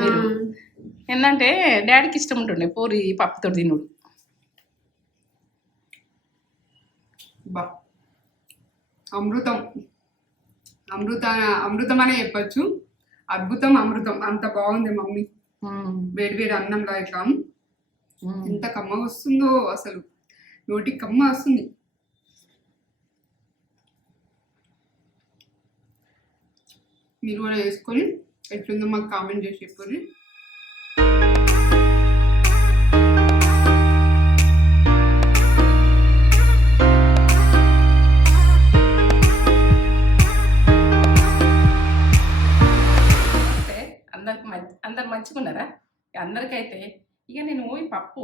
మీరు ఏంటంటే డాడీకి ఇష్టం ఉంటుండే పూరి పప్పుతో తినుడు. బా అమృతం అమృతం అనే చెప్పచ్చు. అద్భుతం అమృతం అంత బాగుంది మమ్మీ. వేడి వేడి అన్నంలో ఇట్లా ఎంత కమ్మ వస్తుందో, అసలు నోటికి కమ్మ వస్తుంది. మీరు కూడా వేసుకొని ఎట్లుందో మాకు కామెంట్ చేసి చెప్పండి. అందరు మంచిగా ఉన్నారా? అందరికైతే ఇక నేను ఈ పప్పు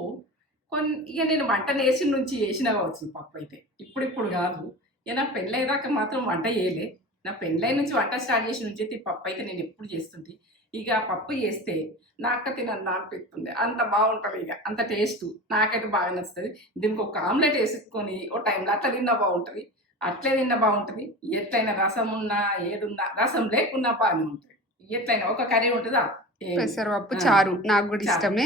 ఇక నేను వంట నేసిన నుంచి చేసినా కావచ్చు. పప్పు అయితే ఇప్పుడు కాదు, ఇక నా పెళ్ళయ్యేదాకా మాత్రం వంట చేయలే. నా పెళ్ళై నుంచి వంట స్టార్ట్ చేసిన నుంచి అయితే పప్పు అయితే నేను ఎప్పుడు చేస్తుంది. ఇక పప్పు చేస్తే నాకు తినన్నా అనిపిస్తుంది. అంత బాగుంటుంది, ఇక అంత టేస్ట్ నాకైతే బాగా నచ్చుతుంది. దీనికి ఒక ఆమ్లెట్ వేసుకొని ఓ టైంలో అట్లా తిన్నా బాగుంటుంది, అట్లే తిన్నా బాగుంటుంది. ఎట్లయినా రసం ఉన్నా ఏదున్నా, రసం లేకున్నా బాగానే ఉంటుంది. ఎట్లయినా ఒక కర్రీ ఉంటుందా, పెసరపప్పు చారు నాకు కూడా ఇష్టమే.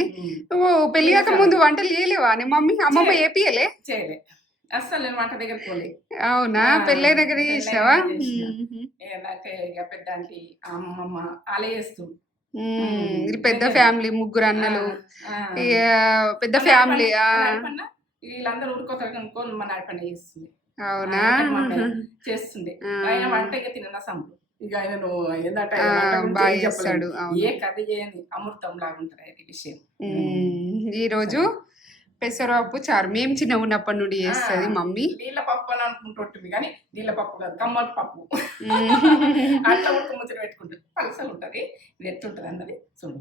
నువ్వు పెళ్లి కాక ముందు వంటలు చేయలేవా? నీ మమ్మీ అమ్మమ్మ ఏపీయలే? చేయలే అస్సలు. నేను వంట దగ్గర పోలే. అవునా? పెళ్ళై దగ్గర చేసావా? ఇక పెద్ద అమ్మమ్మ అలా చేస్తూ పెద్ద ఫ్యామిలీ, ముగ్గురు అన్నలు, పెద్ద ఫ్యామిలీ. వీళ్ళందరూ ఊరుకోతారు కనుక్కొని మా నాడి పని చేస్తుంది. అవునా? చేస్తుంది. ఆయన వంట ఇక తిన్న సంబు. ఇక ఆయన ఏంటంటే ఏ కర్రీ చేయని అమృతం లాగా ఉంటుంది విషయం. ఈరోజు పెసరపప్పు చారు మేము చిన్న ఉన్నప్పటి నుండి చేస్తుంది మమ్మీ. నీళ్ళ పప్పు అని అనుకుంటుంటుంది, కానీ నీళ్ళ పప్పు కాదు, కమ్మటి పప్పు. అట్లా ఉడక ముచ్చట పెట్టుకుంటుంది, పలసలు ఉంటుంది. ఇది ఎట్లుంటుంది అన్నది చూడు.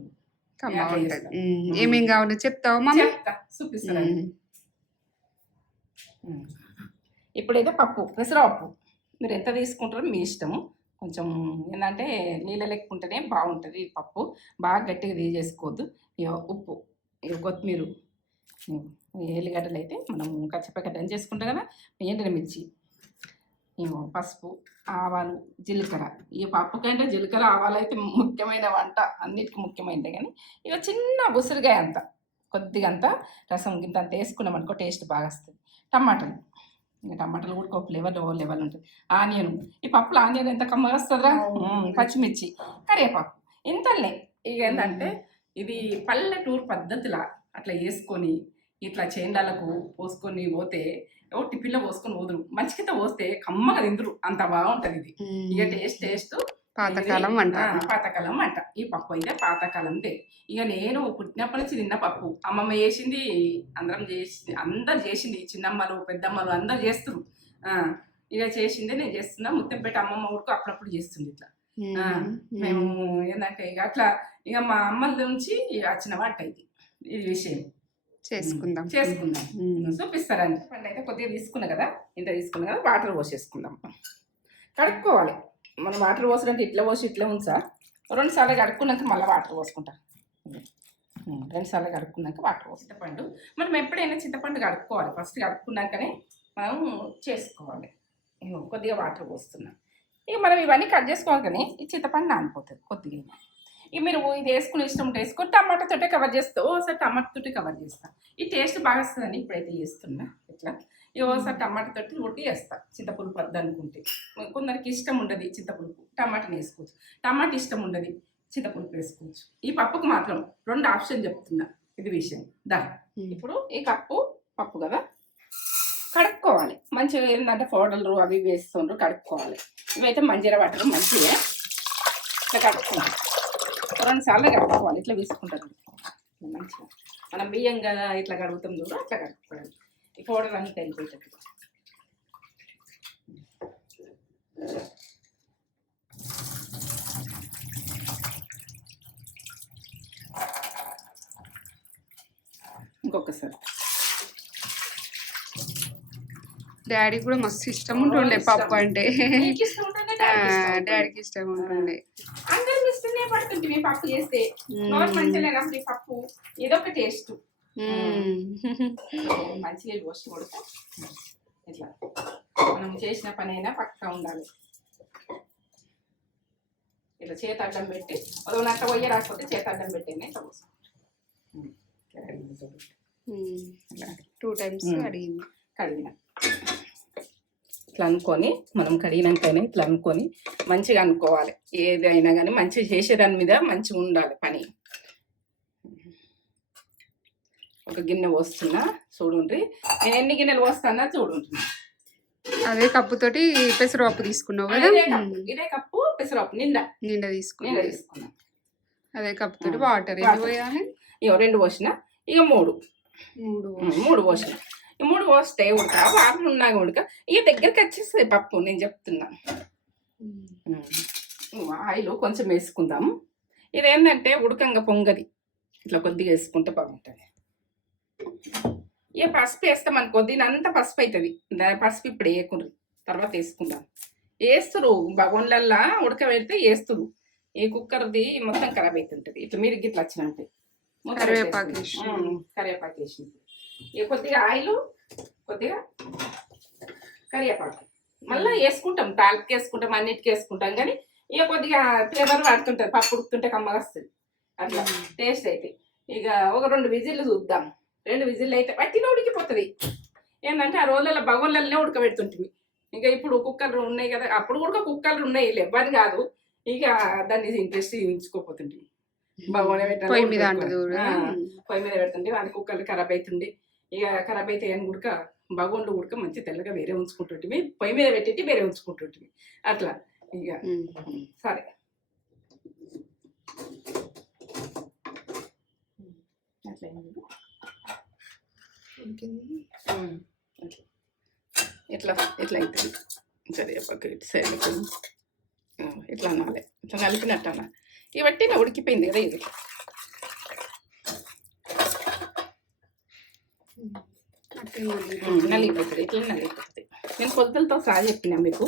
ఏమేం కావాలో చెప్తావు మమ్మీ? చెప్తా, చూపిస్తాను. ఇప్పుడైతే పప్పు, పెసరపప్పు మీరు ఎంత తీసుకుంటారో మీ ఇష్టము. కొంచెం ఏంటంటే నీళ్ళ లెక్కుంటేనే బాగుంటుంది పప్పు. బాగా గట్టిగా తీసేసుకోవద్దు. ఇక ఉప్పు, ఇక కొత్తిమీర, ఎల్లిగడ్డలు అయితే మనం కచ్చపక్క దంచేసుకుంటాం కదా, ఎండిన మిర్చి, పసుపు, ఆవాలు, జీలకర్ర. ఈ పప్పు కంటే జీలకర్ర ఆవాలు అయితే ముఖ్యమైన వంట, అన్నిటికీ ముఖ్యమైనదే. కానీ ఇక చిన్న ఉసిరికాయ అంత, కొద్దిగా అంత రసం గింత అంత వేసుకున్నాం అనుకో టేస్ట్ బాగా వస్తుంది. టమాటాలు, ఇంకా టమాటాలు కూడా ఒక లెవెల్ ఉంటుంది. ఆనియన్, ఈ పప్పులో ఆనియన్ ఎంత కమ్మగా వస్తుందిరా. పచ్చిమిర్చి, కరివేపాకు, ఇంతలే. ఇక ఏంటంటే ఇది పల్లెటూరు పద్ధతిలా అట్లా వేసుకొని ఇట్లా చేండాలకు పోసుకొని పోతే ఓ టిఫిన్లో పోసుకొని పోదురు. మంచికిత పోస్తే కమ్మగా తిందురు, అంత బాగుంటుంది ఇది. ఇక టేస్ట్ పాతకాలం వంట. పాతకాలం వంట. ఈ పప్పు అయితే పాతకాలందే. ఇక నేను పుట్టినప్పటి నుంచి తిన్న పప్పు. అమ్మమ్మ చేసింది, అందరు చేసింది, చిన్నమ్మలు పెద్దమ్మలు అందరు చేస్తున్నారు. ఇక చేసిందే నేను చేస్తున్నా. ముత్తంపేట అమ్మమ్మ ఊరుకు అప్పుడప్పుడు చేస్తుంది ఇట్లా. మేము ఏంటంటే ఇక అట్లా ఇక మా అమ్మల నుంచి వచ్చిన వంట ఇది విషయం. చేసుకుందాం చూపిస్తారండి. పండు అయితే కొద్దిగా తీసుకున్నా కదా, ఇంత తీసుకున్నా కదా, వాటర్ పోసేసుకుందాం. కడుక్కోవాలి. మనం వాటర్ పోసినట్టు ఇట్లా పోసి ఇట్లా ఉంచా. 2 సార్లు కడుక్కున్నాక మళ్ళీ వాటర్ పోసుకుంటా. 2 సార్లు కడుక్కున్నాక వాటర్ పోసి. చింతపండు మనం ఎప్పుడైనా చింతపండు కడుక్కోవాలి. ఫస్ట్ కడుక్కున్నాకనే మనం చేసుకోవాలి. కొద్దిగా వాటర్ పోస్తున్నాం. ఇక మనం ఇవన్నీ కట్ చేసుకోవాలి, కానీ ఈ చింతపండు నానిపోతుంది కొద్దిగా. ఇక మీరు ఇది వేసుకుని ఇష్టం ఉంటే వేసుకొని టమాటాతోటే కవర్ చేస్తా. ఓసారి టమాటాతోటి కవర్ చేస్తాను. ఈ టేస్ట్ బాగా వస్తుందని ఇప్పుడైతే చేస్తున్నా ఇట్లా. ఓసారి టమాటాతోటి రొట్టి వేస్తాను. చింతపులుపు వద్దు అనుకుంటే, కొందరికి ఇష్టం ఉండదు చింతపులుపు, టమాటాని వేసుకోవచ్చు. టమాటా ఇష్టం ఉండదు, చింతపులుపు వేసుకోవచ్చు. ఈ పప్పుకు మాత్రం 2 ఆప్షన్ చెప్తున్నా, ఇది విషయం. ఇప్పుడు ఈ కప్పు పప్పు కదా, కడుక్కోవాలి మంచిగా. ఏంటంటే పౌడర్లు అవి వేస్తుండ్రు, కడుక్కోవాలి. ఇవైతే మంజీర వాటర్ మంచిగా ఇట్లా కడుక్కోవాలి. 2 సార్లు కడుక్కోవాలి. ఇట్లా వేసుకుంటారు మంచిగా. మనం బియ్యం కదా ఇట్లా కడుగుతాం చూడ, అట్లా కడుక్కోవాలి. ఈ పౌడర్ అంతా వెళ్ళిపోయేటట్టు. ఇంకొకసారి డాడీ కూడా మస్తు ఇష్టం ఉంటుండే పప్పు అంటే. డాడీకి ఇష్టం ఉంటుండే. అందరూ ఇష్టమే పడుతుంది పప్పు చేస్తే. మంచిగా పప్పు ఏదో ఒక టేస్ట్. మంచిగా పోసి కొడతా. ఇట్లా మనం చేసిన పని అయినా పక్కా ఉండాలి. ఇట్లా చేతి అడ్డం పెట్టి వదలనంత పొయ్య రాకపోతే చేతి అడ్డం పెట్టేనే ఇట్లా పోసుకో. ఇట్లా 2 times అడిగింది. కడిగిన ఇట్లా అనుకొని మనం కడిగినాకనే ఇట్లా అనుకొని మంచిగా అనుకోవాలి. ఏదైనా కానీ మంచిగా చేసేదాని మీద మంచిగా ఉండాలి పని. ఒక గిన్నె పోస్తున్నా చూడండి. నేను ఎన్ని గిన్నెలు పోస్తానా చూడండి. అదే కప్పుతోటి పెసరపప్పు తీసుకున్నావు కదా? ఇదే కప్పు పెసరపప్పు నిండా తీసుకున్నా. అదే కప్పుతోటి ఆ, వాటర్ వాటర్. పోయాలి. ఇక 2 పోసిన, ఇక 3 పోసిన. ఈ 3 పోస్తే ఉడక వాటర్ ఉన్నాక ఉడక ఇక దగ్గరికి వచ్చేస్తుంది పప్పు. నేను చెప్తున్నా. ఆయిల్ కొంచెం వేసుకుందాం. ఇదేంటంటే ఉడకంగా పొంగది. ఇట్లా కొద్దిగా వేసుకుంటే బాగుంటుంది. ఇక పసుపు వేస్తాం అనుకో దీనంతా పసుపు అవుతుంది. పసుపు ఇప్పుడు వేయకుండా తర్వాత వేసుకుందాం. వేస్తురు బగోన్లల్లా ఉడకబెడితే వేస్తురు. ఈ కుక్కర్ది మొత్తం ఖరాబ్ అవుతుంటుంది. ఇట్లా మీరు ఇట్లా వచ్చినట్టు కరివేపాకు వేసింది. ఇక కొద్దిగా ఆయిల్, కొద్దిగా కరివేపాకు మళ్ళీ వేసుకుంటాం. తాలికి వేసుకుంటాం, అన్నిటికీ వేసుకుంటాం. కానీ ఇక కొద్దిగా ఫ్లేవర్ పడుతుంటుంది. పప్పు ఉడుకుతుంటే కమ్మగా వస్తుంది. అట్లా టేస్ట్ అయితే ఇక ఒక 2 విజిల్లు చూద్దాం. 2 విజిల్లు అయితే పట్టిన ఉడికిపోతుంది. ఏంటంటే ఆ రోజులలో బగోన్లనే ఉడకబెడుతుంటుంది. ఇక ఇప్పుడు కుక్కర్లు ఉన్నాయి కదా. అప్పుడు కూడా కుక్కర్లు ఉన్నాయి, ఇవ్వని కాదు. ఇక దాన్ని ఇంట్రెస్ట్ ఉంచుకోపోతుంది. బగోన పొయ్యి మీద పొయ్యి మీద పెడుతుంటే అది కుక్కర్లు ఖరాబ్ అవుతుంది. ఇక ఖరాబ్ అయితే అని ఉడక బగోన్లు ఉడక మంచి తెల్లగా వేరే ఉంచుకుంటుంటివి. పొయ్యి మీద పెట్టి వేరే ఉంచుకుంటుంటివి. అట్లా ఇక సరే. అట్లా ఇట్లా ఇట్లా అవుతుంది. సరే పక్క ఇటు సైడ్ ఇట్లా అనాలి. ఇట్లా కలిపినట్టు అనాలి. ఇవట్టి నా ఉడికిపోయింది కదా. ఇది నలిగిపోతుంది. ఇట్లా నలిగిపోతుంది. నేను కొలతలతో సహా చెప్పినా మీకు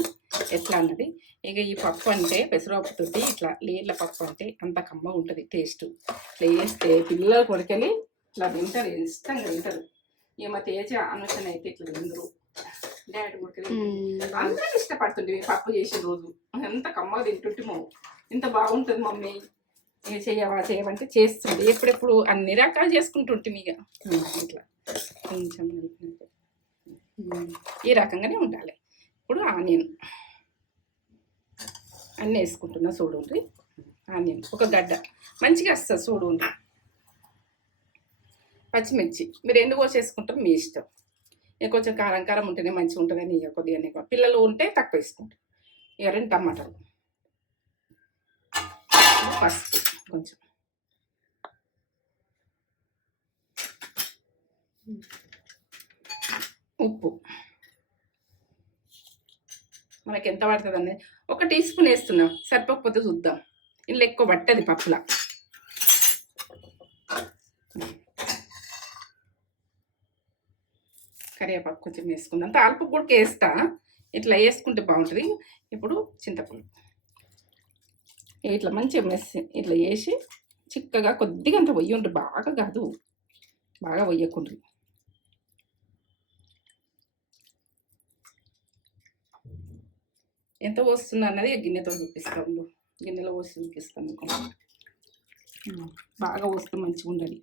ఎట్లా అన్నది. ఇక ఈ పప్పు అంటే పెసరపప్పుతోటి ఇట్లా నీళ్ళ పప్పు అంటే అంత కమ్మ ఉంటుంది టేస్ట్. ఇట్లా వేస్తే పిల్లలు కొడుకెళ్ళి ఇట్లా తింటారు, ఇష్టంగా తింటారు. ఇక మా తేజ అనుసన అయితే ఇట్లా తిందరు. డాడీ కొడుకెళ్ళి అందరూ ఇష్టపడుతుంది. పప్పు చేసే రోజు ఎంత కమ్మగా తింటుంటేమో ఇంత బాగుంటుంది మమ్మీ చేయమంటే చేస్తుంది. ఎప్పుడెప్పుడు అన్ని రకాలు చేసుకుంటుంటే ఇక ఇట్లా కొంచెం ఈ రకంగానే ఉండాలి. ఇప్పుడు ఆనియన్ అన్నీ వేసుకుంటున్నా చూడండి. ఆనియన్ ఒక గడ్డ మంచిగా వస్తుంది చూడండి. పచ్చిమిర్చి మీరు ఎందుకు వేసుకుంటారు మీ ఇష్టం. ఇక కొంచెం కారం కారం ఉంటేనే మంచిగా ఉంటుందని ఇక కొద్దిగా పిల్లలు ఉంటే తక్కువ వేసుకుంటారు. ఇక 2 టమాటాలు, పసుపు కొంచెం, ఉప్పు మనకి ఎంత పడుతుంది అనేది 1 టీ స్పూన్ వేస్తున్నాం. సరిపోకపోతే చూద్దాం. ఇందులో ఎక్కువ పట్టది పప్పులా. కరివేపాకు కొంచెం వేసుకుందాం. తాలింపు కూడా వేస్తా. ఇట్లా వేసుకుంటే బాగుంటుంది. ఇప్పుడు చింతపండు ఇట్లా మంచిగా ఇట్లా వేసి చిక్కగా కొద్దిగా అంత పొయ్యి బాగా కాదు, బాగా పొయ్యకుండ్రి. ఎంత పోస్తున్నా అన్నది గిన్నెతో చూపిస్తాము. గిన్నెలో పోసి చూపిస్తాము. బాగా పోస్తే మంచిగా ఉండాలి.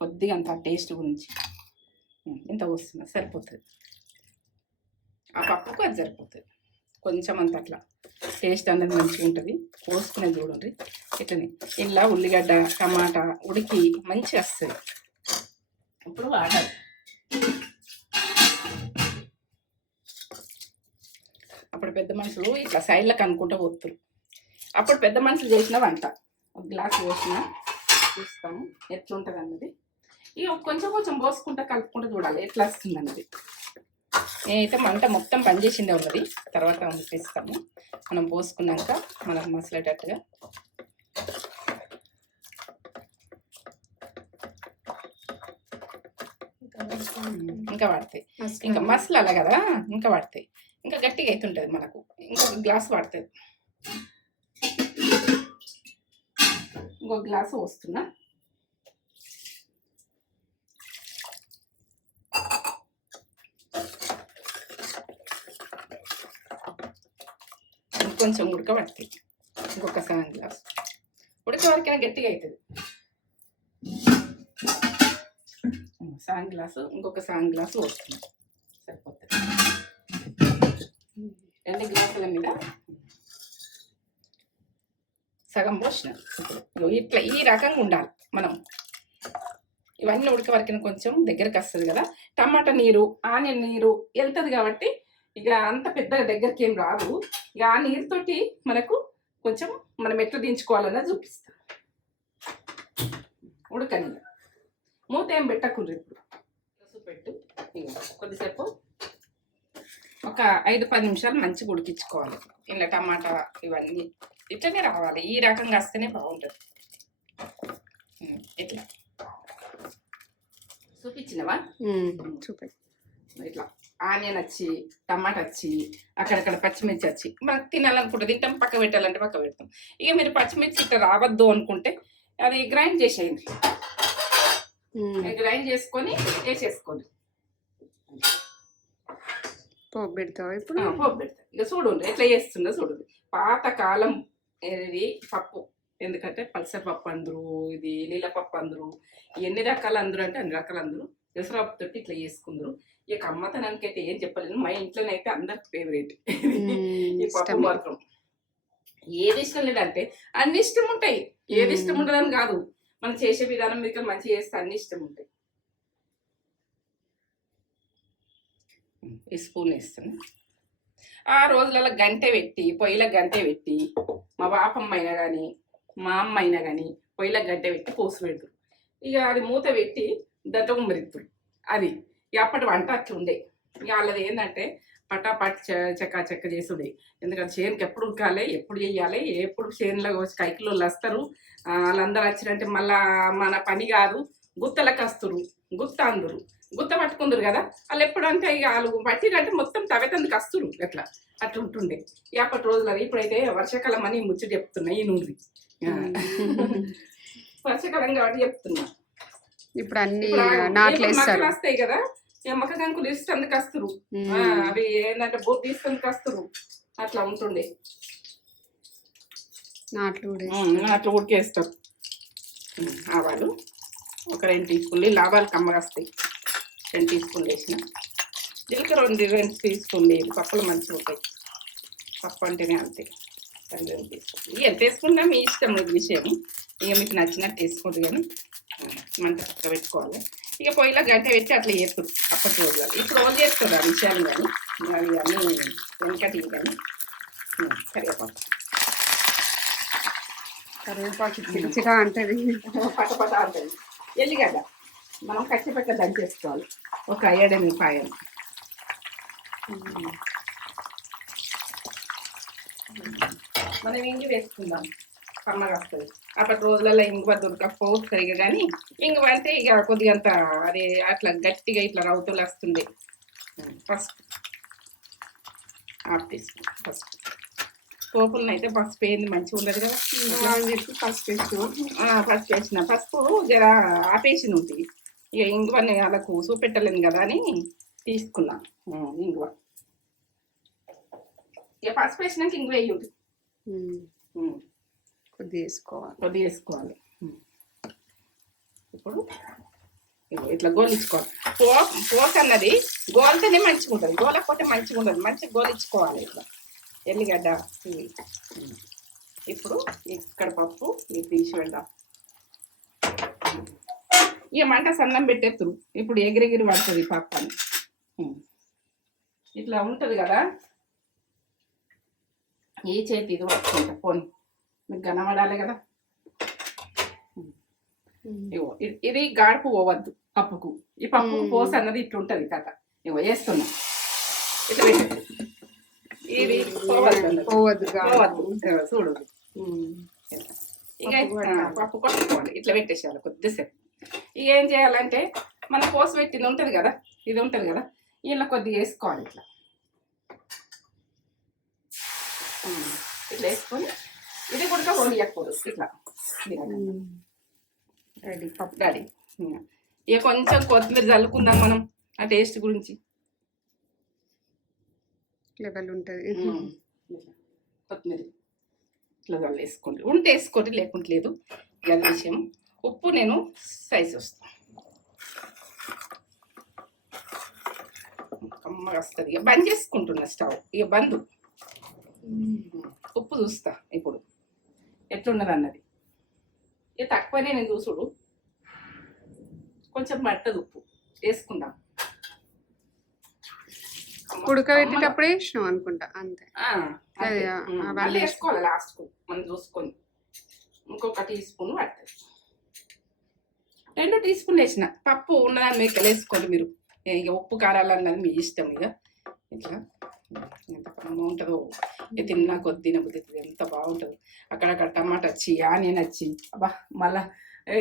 కొద్దిగా అంత టేస్ట్ గురించి ఎంత పోస్తున్నా సరిపోతుంది. ఆ పప్పుకు అది సరిపోతుంది. కొంచెం అంత అట్లా టేస్ట్ అన్నది మంచిగా ఉంటుంది. పోసుకునేది చూడండి. ఇట్లనే ఇలా ఉల్లిగడ్డ టమాటా ఉడికి మంచిగా వస్తుంది. ఇప్పుడు వాటర్ అప్పుడు పెద్ద మనుషులు ఇట్లా సైడ్లకు అనుకుంటూ పోతురు. అప్పుడు పెద్ద మనుషులు చేసిన వంట. 1 గ్లాస్ పోసిన చూస్తాము ఎట్లుంటుంది అన్నది. ఇక కొంచెం కొంచెం పోసుకుంటా కలుపుకుంటూ చూడాలి ఎట్లా వస్తుంది అన్నది. నేనైతే మంట మొత్తం బంద్ చేసిందే ఉన్నది. తర్వాత పంపిస్తాము. మనం పోసుకున్నాక మనకు మసలేటట్టుగా ఇంకా పడతాయి. ఇంకా మసలాల కదా ఇంకా పడతాయి. ఇంకా గట్టిగా అవుతుంటుంది మనకు. ఇంకొక గ్లాస్ పడుతుంది. ఇంకొక గ్లాసు పోస్తున్నా. కొంచెం ఉడకబడతాయి. ఇంకొక సగం గ్లాసు ఉడికే వరకైనా గట్టిగా అవుతుంది. సగం గ్లాసు ఇంకొక సగం గ్లాసు వస్తుంది సరిపోతుంది. 2 గ్లాసుల మీద సగం పోసిన. ఇట్లా ఈ రకంగా ఉండాలి మనం. ఇవన్నీ ఉడికే వరకు కొంచెం దగ్గరకు వస్తుంది కదా. టమాటా నీరు ఆనియన్ నీరు వెళ్తుంది కాబట్టి ఇక అంత పెద్దగా దగ్గరికి ఏం రాదు. ఇక ఆ నీరుతోటి మనకు కొంచెం మనం ఎట్లా దించుకోవాలన్నది చూపిస్తాం. ఉడకని మూత ఏం పెట్టకుండా ఇప్పుడు పెట్టు. కొద్దిసేపు ఒక 5-10 నిమిషాలు మంచిగా ఉడికించుకోవాలి. ఇలా టమాటా ఇవన్నీ ఇట్లనే రావాలి. ఈ రకంగా వస్తేనే బాగుంటుంది. ఇట్లా చూపించినవా? చూపి. ఇట్లా ఆనియన్ వచ్చి టమాటా వచ్చి అక్కడక్కడ పచ్చిమిర్చి వచ్చి మనకు తినాలనుకుంటే తింటాం, పక్క పెట్టాలంటే పక్క పెడతాం. ఇక మీరు పచ్చిమిర్చి ఇట్లా రావద్దు అనుకుంటే అది గ్రైండ్ చేసేయండి. గ్రైండ్ చేసుకొని వేసేసుకోండి. పోపు పెడతావా ఇప్పుడు? పోపు పెడతా. ఇక చూడండి ఎట్లా చేస్తుందో చూడండి. పాతకాలం ఇది పప్పు, ఎందుకంటే పల్సపప్పు అందరూ, ఇది నీళ్ళపప్పు అందరూ, ఎన్ని రకాలు అందరూ అంటే అన్ని రకాలు అందరూ పెసరపప్పు తోటి ఇట్లా చేసుకుందరు. ఇక అమ్మతనానికి అయితే ఏం చెప్పలేను. మా ఇంట్లోనైతే అందరికి ఫేవరెట్ ఈ పప్పు మాత్రం. ఏది ఇష్టం లేదంటే అన్ని ఇష్టం ఉంటాయి. ఏది ఇష్టం ఉండదని కాదు, మనం చేసే విధానం మీద మంచిగా చేస్తే అన్ని ఇష్టం ఉంటాయి. ఈ స్పూన్ వేస్తాను. ఆ రోజులలో గంటె పెట్టి పొయ్యిలో గంటె పెట్టి మా బాపమ్మ అయినా కానీ మా అమ్మ అయినా కానీ పొయ్యిలో గంటె పెట్టి పోసి పెడతారు. ఇక అది మూత పెట్టి దట్ట ఉమ్మరిత్తురు. అది ఇక అప్పటి వంట అట్లా ఉండే. ఇక వాళ్ళది ఏంటంటే పటాపట్ చెక్క చెక్క చేసుడే. ఎందుకంటే చేనుకి ఎప్పుడు ఉడకాలి, ఎప్పుడు చెయ్యాలి, ఎప్పుడు చేనులో వచ్చి కైకిలోళ్ళు వస్తారు. వాళ్ళందరూ వచ్చినంటే మళ్ళా మన పని కాదు, గుత్తలకు వస్తురు, గుత్త అందరు గుత్త పట్టుకుందరు కదా. వాళ్ళు ఎప్పుడంటే ఇక వాళ్ళు పట్టినంటే మొత్తం తవ్వేతందుకు వస్తురు. అట్లా అట్లా ఉంటుండే ఇక అప్పటి రోజులు. అది ఇప్పుడైతే వర్షాకాలం అని ముచ్చట చెప్తున్నా. ఈ నూనె వర్షాకాలం కాబట్టి చెప్తున్నా. ఇప్పుడు అన్ని నాట్లు వస్తాయి కదా, మొక్క కంకులు ఇస్తేందుకు వస్తురు. అవి ఏంటంటే బోట్ తీసుకుందుకు వస్తురు. అట్లా ఉంటుండే. నాట్లు ఉడికేస్తారు. ఆవాలు ఒక 2 టీ స్పూన్లు, లాభాలు కమ్మగా వస్తాయి 2 టీ స్పూన్లు వేసిన. జీలకర్ర 2 టీ స్పూన్లు. పప్పులు మంచిగా ఉంటాయి. పప్పు అంటేనే అంతే. 2 టీ స్పూన్లు ఎంత వేసుకున్నా మీ ఇష్టం. ఇది విషయం ఇక మీకు నచ్చినట్టు వేసుకోండి. కానీ మంట పక్క పెట్టుకోవాలి. ఇక పొయ్యిలో గంట పెట్టి అట్లా చేస్తారు అప్పటి రోజులు. ఇప్పుడు రోజు చేస్తారు ఆ విషయాలు. కానీ అవి అన్నీ వెనకటి. కానీ కరివేపాకు చిగా అంటది, పటపట అంటది. ఎల్లిగడ్డ మనం కచ్చిపక్క దంచేసుకోవాలి. ఒక 7-8 పాయలు. మనం ఇంగి వేసుకుందాం, కమ్మగా వస్తుంది. అప్పటి రోజులలో ఇంగువ దొరకకపోవచ్చు సరిగా. కానీ ఇంగువ అంటే ఇక కొద్దిగా అంత అది అట్లా గట్టిగా ఇట్లా రౌతులు వస్తుంది. ఫస్ట్ హాఫ్ టీ స్పూన్ పసుపు. పోపులను అయితే పసుపు వేయింది మంచిగా ఉండదు కదా అని చెప్పి పసుపు వేసిన. పసుపు జర ఆపేసి ఉంటుంది. ఇక ఇంగువని వాళ్ళకు చూపెట్టలేను కదా అని తీసుకున్నా ఇంగువ. ఇక పసుపు వేసినాక ఇంగువ వేయదు. కొద్దిగా వేసుకోవాలి. ఇప్పుడు ఇట్లా గోలించుకోవాలి. పోక అన్నది గోలితేనే మంచిగా ఉంటుంది, గోలకపోతే మంచిగా ఉండదు. మంచిగా గోలించుకోవాలి ఇట్లా. ఎల్లిగడ్డ ఇవి. ఇప్పుడు ఇక్కడ పప్పు ఇది తీసి పెడదాం. ఇక మంట సన్నం పెట్టేస్తారు. ఇప్పుడు ఎగిరెగిరి పడుతుంది పప్పు అని. ఇట్లా ఉంటుంది కదా. ఈ చేతి ఇది పట్టుకుంటా పోనీ మీకు కనబడాలి కదా. ఇది గాడుపు పోవద్దు పప్పుకు. ఈ పప్పుకు పోసి అన్నది ఇట్లా ఉంటుంది కథ. ఇగో వేస్తున్నా ఇట్లా పెట్టు. ఇది పోవద్దు చూడు. ఇక పప్పు కొట్టుకోవాలి. ఇట్లా పెట్టేసేయాలి కొద్దిసేపు. ఇక ఏం చేయాలంటే మనం పోసి పెట్టింది ఉంటుంది కదా, ఇది ఉంటుంది కదా, ఇలా కొద్దిగా వేసుకోవాలి. ఇట్లా ఇట్లా వేసుకొని ఇది కూడా పోనీయకూడదు. ఇట్లా రెడీ పప్పు రెడీ. ఇక కొంచెం కొత్తిమీర చల్లుకుందాం మనం ఆ టేస్ట్ గురించి. లెవెల్ ఉంటుంది. కొత్తిమీర ఇట్లా వేసుకోండి, ఉంటే వేసుకోండి, లేకుంటే లేదు. ఇక అది విషయం. ఉప్పు నేను సైజు వస్తాను, కమ్మగా వస్తుంది. ఇక బంద్ చేసుకుంటున్నా స్టవ్, ఇక బంద్. ఉప్పు చూస్తా ఇప్పుడు ఎట్లున్నది అన్నది. ఇక తక్కువనే నేను చూసుడు, కొంచెం పట్టదు ఉప్పు, వేసుకుందాం. ఉడకబెట్టేటప్పుడు వేసినాం అనుకుంటా అంతే. అదే, మళ్ళీ వేసుకోవాలి లాస్ట్కు మనం చూసుకొని. ఇంకొక టీ స్పూన్ పడుతుంది, 2 టీ స్పూన్లు వేసిన. పప్పు ఉన్నదాన్ని మీకు వేసుకోండి మీరు. ఇక ఉప్పు కారాలు అన్నది మీ ఇష్టం. ఇక ఇట్లా ఎంత ఉంటుందో ఇక తిన్నా కొద్ది తినబుద్ధి ఎంత బాగుంటుందో. అక్కడక్కడ టమాటా వచ్చి, ఆనియన్ వచ్చి, అబ్బా మళ్ళా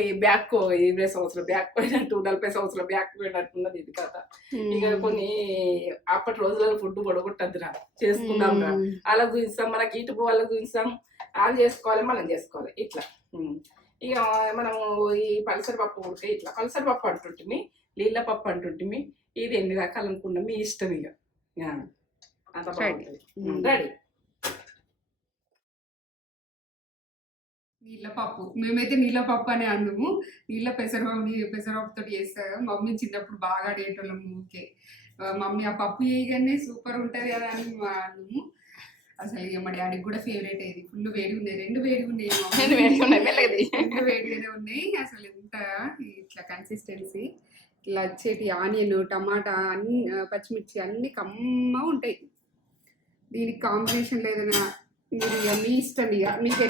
ఈ బ్యాక్ 20 సంవత్సరాలు బ్యాక్ పోయినట్టు, 40 సంవత్సరాలు బ్యాక్ పోయినట్టున్నది ఇది కథ. ఇక కొన్ని అప్పటి రోజులలో ఫుడ్ పొడగొట్టద్దు రా, చేసుకుందాం రా. అలా చూపిస్తాం, మనకి ఇటు వాళ్ళకి చూపిస్తాం, వాళ్ళు చేసుకోవాలి, మనం చేసుకోవాలి ఇట్లా. ఇక మనము ఈ పలసరి పప్పు ఉడితే ఇట్లా పలసరి పప్పు అంటుంటిమి, నీళ్ళ పప్పు అంటుంటిమి. ఇది ఎన్ని రకాలు అనుకున్నాం, మీ ఇష్టం. ఇక అంత బాగుంటుంది. రెడీ. నీళ్ళ పప్పు, మేమైతే నీళ్ళ పప్పు అని అన్నాము. నీళ్ళ పెసరపప్పుతో చేస్తారు. మమ్మీ చిన్నప్పుడు బాగా అడిగేటోళ్ళము. ఓకే మమ్మీ ఆ పప్పు చేయగానే సూపర్ ఉంటుంది కదా అని అన్నాము. అసలు ఇక మా డాడీకి కూడా ఫేవరెట్ అయ్యేది. ఫుల్ వేడి ఉన్నాయి, 2 వేడిగా ఉన్నాయి, 2 వేడిగానే ఉన్నాయి. అసలు ఎంత ఇట్లా కన్సిస్టెన్సీ ఇట్లా వచ్చేటి ఆనియన్, టమాటా, అన్ని పచ్చిమిర్చి అన్ని కమ్మ ఉంటాయి. దీనికి కాంబినేషన్ లేదన్నా మీరు ఇక మీ ఇష్టం, ఇక మీకు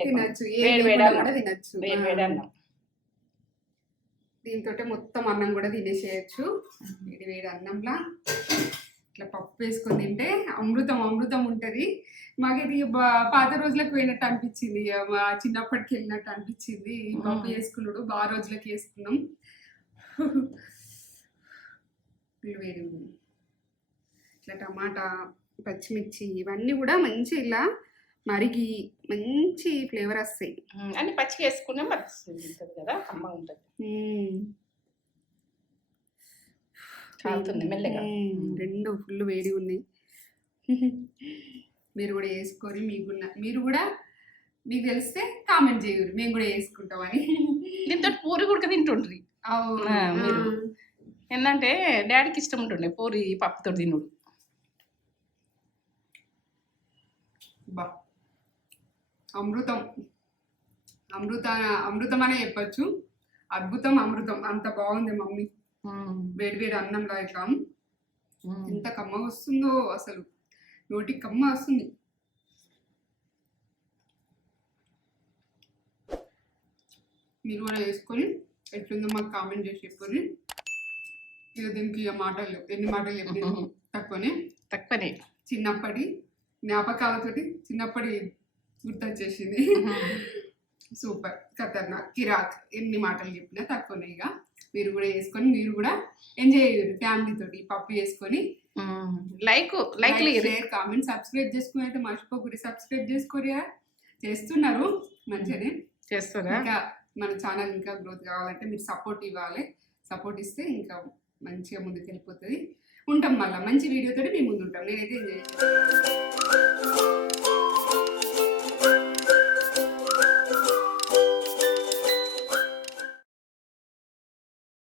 తినచ్చు, తినచ్చు. దీంతో మొత్తం అన్నం కూడా తినేసేయచ్చు. వేడి వేడి అన్నంలా ఇట్లా పప్పు వేసుకొని తింటే అమృతం అమృతం ఉంటుంది. మాకు ఇది పాత రోజులకు పోయినట్టు అనిపించింది, మా చిన్నప్పటికి వెళ్ళినట్టు అనిపించింది. ఈ పప్పు వేసుకున్నాడు, బాగా రోజులకి వేసుకున్నాం. వేడి ఇట్లా టమాటా, పచ్చిమిర్చి ఇవన్నీ కూడా మంచి ఇలా మరిగి మంచి ఫ్లేవర్ వస్తాయి. అన్ని పచ్చిగా వేసుకునే ఉంటుంది కదా, అమ్మ ఉంటుంది. కాలుతుంది మెల్లగా. 2 ఫుల్ వేడి ఉన్నాయి. మీరు కూడా వేసుకొని మీరు కూడా మీకు తెలిస్తే కామెంట్ చేయరు, మేము కూడా వేసుకుంటామని. దీంతో పూరి కూడా తింటుండ్రి మీరు. ఏంటంటే డాడీకి ఇష్టం ఉంటుండే పూరి పప్పుతో తినుడు. బా అమృతం అమృతం అనే చెప్పచ్చు. అద్భుతం అమృతం, అంత బాగుంది మమ్మీ. వేడి వేడి అన్నంలో ఇట్లా ఎంత కమ్మ వస్తుందో, అసలు నోటికి కమ్మ వస్తుంది. మీరు కూడా వేసుకొని ఎట్లుందో మాకు కామెంట్ చేసి చెప్పుకొని. ఇక దీనికి మాటలు ఎన్ని మాటలు చెప్పి తక్కువనే చిన్నప్పటి జ్ఞాపకాలతోటి చిన్నప్పటి గుర్తొచ్చేసింది. సూపర్, ఖతర్నాక్, కిరాక్, ఎన్ని మాటలు చెప్పినా తక్కువనే. ఇక మీరు కూడా వేసుకొని మీరు కూడా ఎంజాయ్ చేయరు ఫ్యామిలీ తోటి పప్పు వేసుకొని. లైక్ షేర్, కామెంట్, సబ్స్క్రైబ్ చేసుకుని అయితే మర్చిపోకూరి. సబ్స్క్రైబ్ చేసుకోరియా? చేస్తున్నారు, మంచిగానే చేస్తున్నా. ఇంకా మన ఛానల్ ఇంకా గ్రోత్ కావాలంటే మీరు సపోర్ట్ ఇవ్వాలి. సపోర్ట్ ఇస్తే ఇంకా మంచిగా ముందుకు వెళ్ళిపోతుంది. ఉంటాం, మళ్ళీ మంచి వీడియోతో మీ ముందు ఉంటాం. నేనైతే ఎంజాయ్ చేస్తాను.